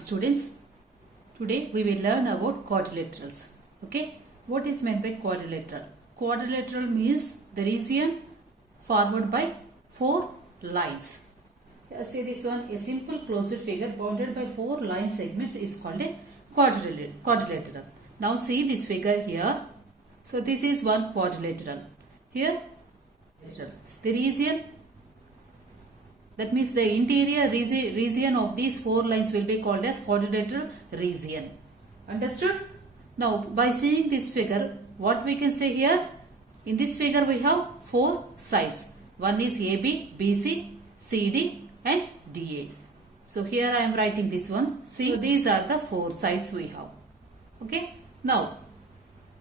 students. Today we will learn about quadrilaterals. Okay, what is meant by quadrilateral? Quadrilateral means the region formed by four lines. Here see this one, a simple closed figure bounded by four line segments is called a quadrilateral. Now see this figure here. So this is one quadrilateral. Here the region, that means the interior region of these four lines will be called as quadrilateral region. Understood? Now by seeing this figure, what we can say here? In this figure we have four sides. One is AB, BC, CD and DA. So here I am writing this one. See, so these are the four sides we have. Okay. Now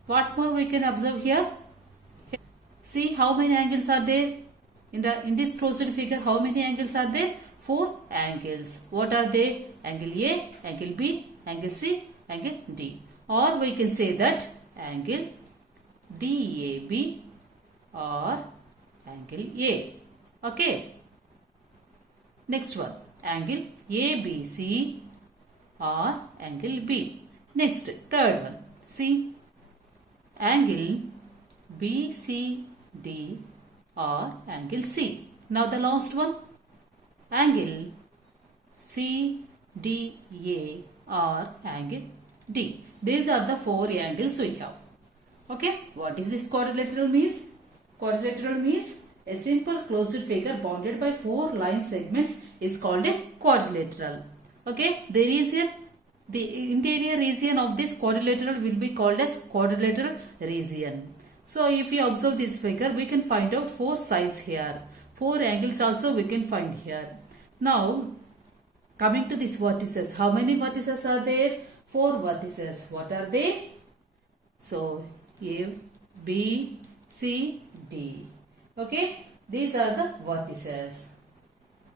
what more we can observe here? See how many angles are there? In this closed figure, how many angles are there? Four angles. What are they? Angle A, angle B, angle C, angle D. Or we can say that angle DAB or angle A. Okay. Next one, angle ABC or angle B. Next, third one. See, angle BCD or angle C. Now the last one, angle CDA or angle D. These are the four angles we have. Okay, what is this quadrilateral means? Quadrilateral means a simple closed figure bounded by four line segments is called a quadrilateral. Okay, the interior region of this quadrilateral will be called as quadrilateral region. So if you observe this figure, we can find out four sides here. Four angles also we can find here. Now coming to these vertices, how many vertices are there? Four vertices. What are they? So A, B, C, D. Okay, these are the vertices.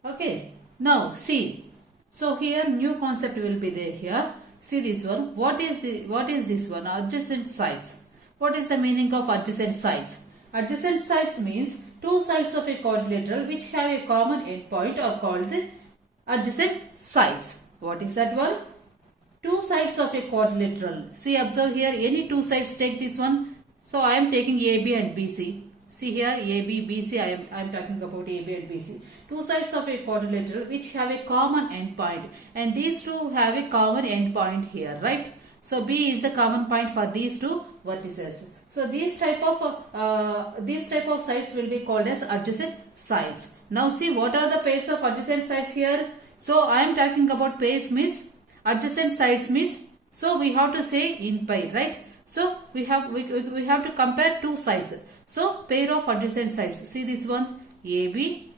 Okay, now see. So here new concept will be there here. See this one. What is this one? Adjacent sides. What is the meaning of adjacent sides? Adjacent sides means two sides of a quadrilateral which have a common endpoint are called the adjacent sides. What is that one? Two sides of a quadrilateral. See, observe here, any two sides, take this one. So I am taking AB and BC. See here, AB, BC, I am talking about AB and BC. Two sides of a quadrilateral which have a common endpoint, and these two have a common endpoint here, right? So B is the common point for these two vertices. So these type of sides will be called as adjacent sides. Now see, what are the pairs of adjacent sides here? So I am talking about pairs means adjacent sides means, so we have to say in pair, right? So we have to compare two sides. So pair of adjacent sides. See this one, AB,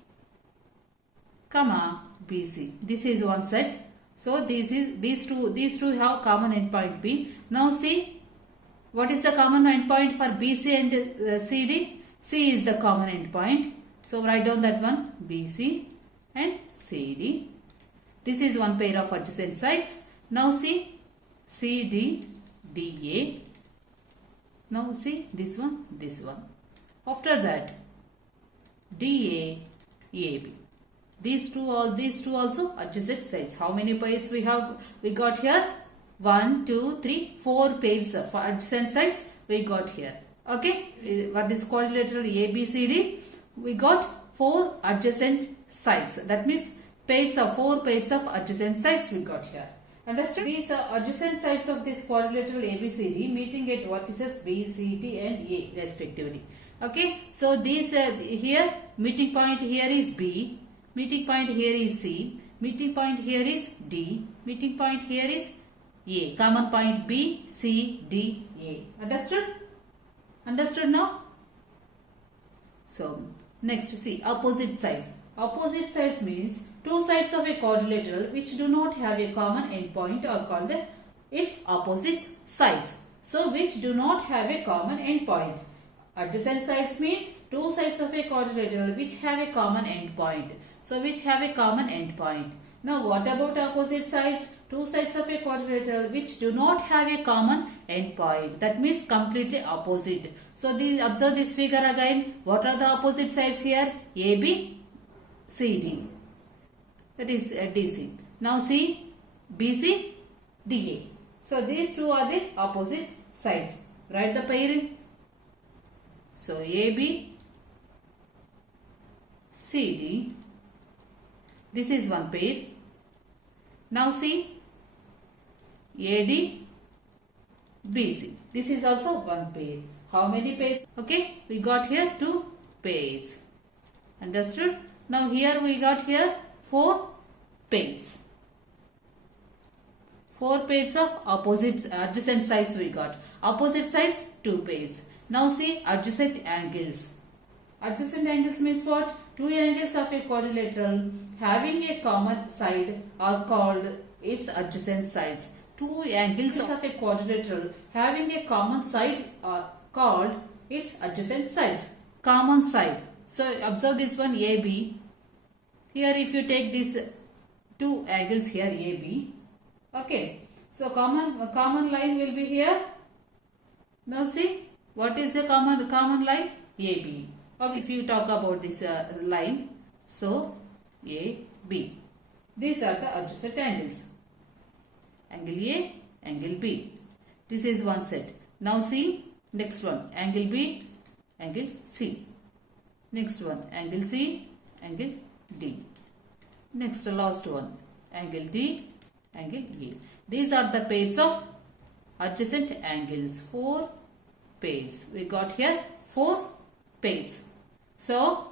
comma BC. This is one set. So these two have common endpoint B. Now see, what is the common endpoint for BC and CD? C is the common endpoint. So write down that one, BC and CD. This is one pair of adjacent sides. Now see, CD, DA. Now see this one, this one. After that, DA, AB. These two also adjacent sides. How many pairs we got here? 1, 2, 3, 4 pairs of adjacent sides we got here. Okay, what is quadrilateral ABCD? We got four adjacent sides. That means four pairs of adjacent sides we got here. Understood? These are adjacent sides of this quadrilateral ABCD meeting at vertices B, C, D and A respectively. Okay, so these here meeting point here is B. Meeting point here is C, meeting point here is D, meeting point here is A. Common point B, C, D, A. Understood? Understood now? So, next see, opposite sides. Opposite sides means two sides of a quadrilateral which do not have a common endpoint are called its opposite sides. So, which do not have a common endpoint. Adjacent sides means two sides of a quadrilateral which have a common endpoint. So which have a common endpoint. Now what about opposite sides? Two sides of a quadrilateral which do not have a common endpoint. That means completely opposite. So observe this figure again. What are the opposite sides here? AB, CD. That is DC. Now see, BC, DA. So these two are the opposite sides. Write the pairing. So AB, CD. This is one pair. Now see AD, BC. This is also one pair. How many pairs? Okay, we got here 2 pairs. Understood? Now here we got here 4 pairs. 4 pairs of opposite adjacent sides we got. Opposite sides 2 pairs. Now see adjacent angles. Adjacent angles means what? 2 angles of a quadrilateral having a common side are called its adjacent sides. 2 angles of a quadrilateral having a common side are called its adjacent sides. Common side. So observe this one AB. Here if you take these 2 angles here AB. Okay. So common line will be here. Now see what is the common line? AB. Okay, if you talk about this line, so AB. These are the adjacent angles. Angle A, angle B. This is one set. Now see next one, angle B, angle C. Next one, angle C, angle D. Next last one, angle D, angle E. These are the pairs of adjacent angles. 4 pairs. We got here 4 pairs. So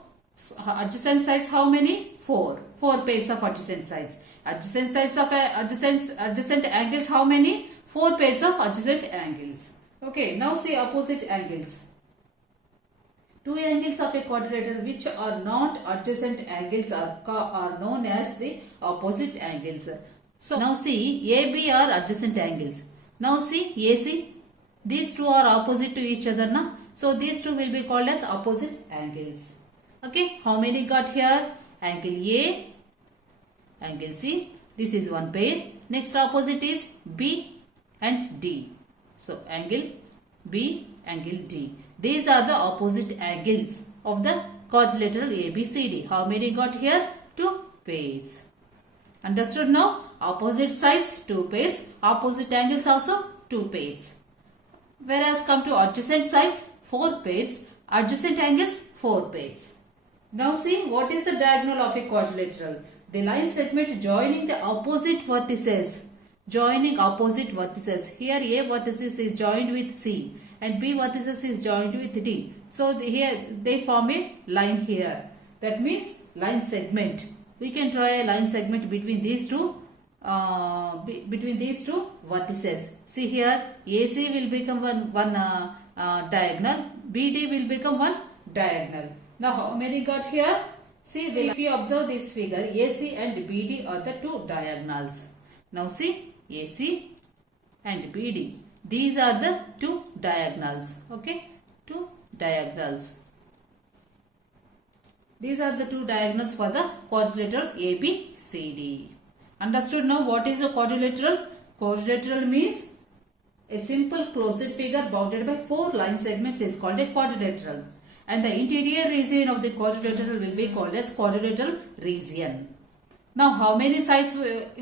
adjacent sides how many? 4. 4 pairs of adjacent sides. Adjacent sides of adjacent angles how many? 4 pairs of adjacent angles. Okay, now see opposite angles. 2 angles of a quadrilateral which are not adjacent angles are known as the opposite angles. So now see AB are adjacent angles. Now see AC. These two are opposite to each other now. So these two will be called as opposite angles. Okay, how many got here? Angle A, angle C. This is one pair. Next opposite is B and D. So angle B, angle D. These are the opposite angles of the quadrilateral ABCD. How many got here? 2 pairs. Understood now? Opposite sides 2 pairs. Opposite angles also 2 pairs. Whereas come to adjacent sides 4 pairs. Adjacent angles 4 pairs. Now see what is the diagonal of a quadrilateral? The line segment joining the opposite vertices. Joining opposite vertices. Here A vertices is joined with C and B vertices is joined with D. So here they form a line here. That means line segment. We can draw a line segment between these two vertices. See here AC will become one diagonal. BD will become one diagonal. Now how many got here? See if you observe this figure, AC and BD are the 2 diagonals. Now see AC and BD. These are the 2 diagonals. Okay, 2 diagonals. These are the 2 diagonals for the quadrilateral ABCD. Understood now what is a quadrilateral? Quadrilateral means a simple closed figure bounded by 4 line segments is called a quadrilateral. And the interior region of the quadrilateral will be called as quadrilateral region. Now how many sides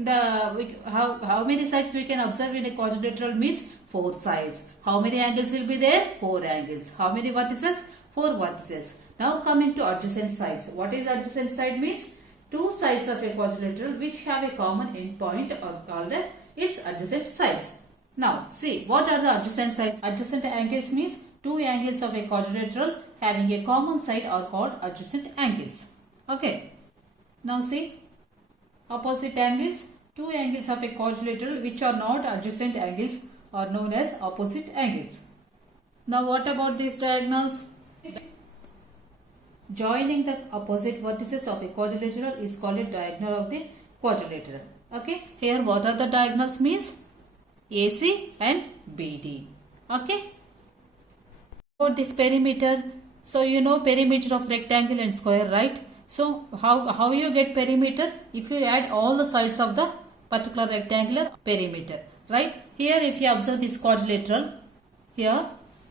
how many sides we can observe in a quadrilateral means 4 sides. How many angles will be there? 4 angles. How many vertices? 4 vertices. Now coming to adjacent sides. What is adjacent side means? 2 sides of a quadrilateral which have a common endpoint are called its adjacent sides. Now see what are the adjacent sides? Adjacent angles means 2 angles of a quadrilateral having a common side are called adjacent angles. Okay. Now see opposite angles. 2 angles of a quadrilateral which are not adjacent angles are known as opposite angles. Now what about these diagonals? Joining the opposite vertices of a quadrilateral is called a diagonal of the quadrilateral. Okay. Here what are the diagonals means? AC and BD. Okay. About this perimeter. So you know perimeter of rectangle and square, right? So how you get perimeter? If you add all the sides of the particular rectangular perimeter, right? Here if you observe this quadrilateral, here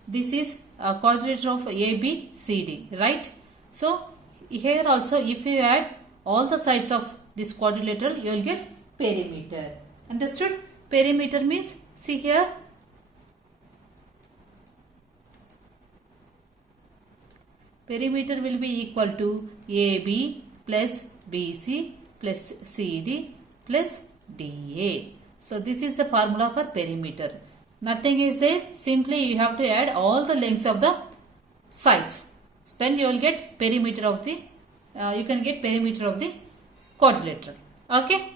this is a quadrilateral of ABCD, right? So here also if you add all the sides of this quadrilateral, you will get perimeter. Understood? Perimeter means, see here, perimeter will be equal to AB plus BC plus CD plus DA. So this is the formula for perimeter. Nothing is there. Simply you have to add all the lengths of the sides. Then you will get perimeter of the, you can get perimeter of the quadrilateral. Okay.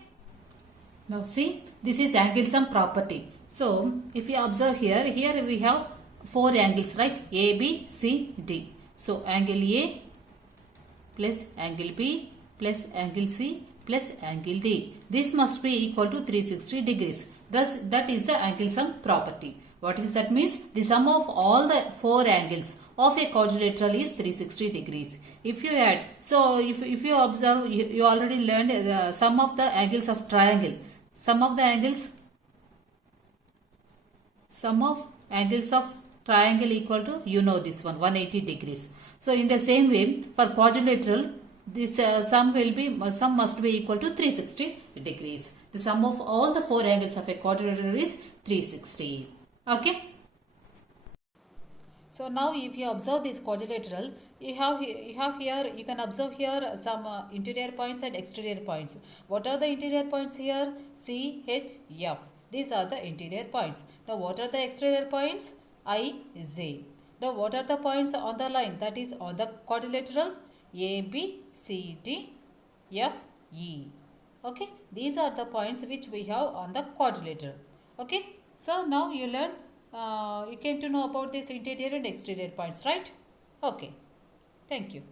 Now see, this is angle sum property. So if you observe here, here we have 4 angles, right? A, B, C, D. So angle A plus angle B plus angle C plus angle D. This must be equal to 360 degrees. Thus that is the angle sum property. What is that means? The sum of all the 4 angles of a quadrilateral is 360 degrees. If you add, so if you observe, you already learned the sum of the angles of triangle. Sum of angles of triangle equal to, you know this one, 180 degrees. So in the same way, for quadrilateral, this sum must be equal to 360 degrees. The sum of all the 4 angles of a quadrilateral is 360. Okay. So now if you observe this quadrilateral, you have here, you can observe here some interior points and exterior points. What are the interior points here? C, H, F. These are the interior points. Now what are the exterior points? I, Z. Now what are the points on the line? That is on the quadrilateral? A, B, C, D, F, E. Okay. These are the points which we have on the quadrilateral. Okay. So now you learn, you came to know about this interior and exterior points, right? Okay. Thank you.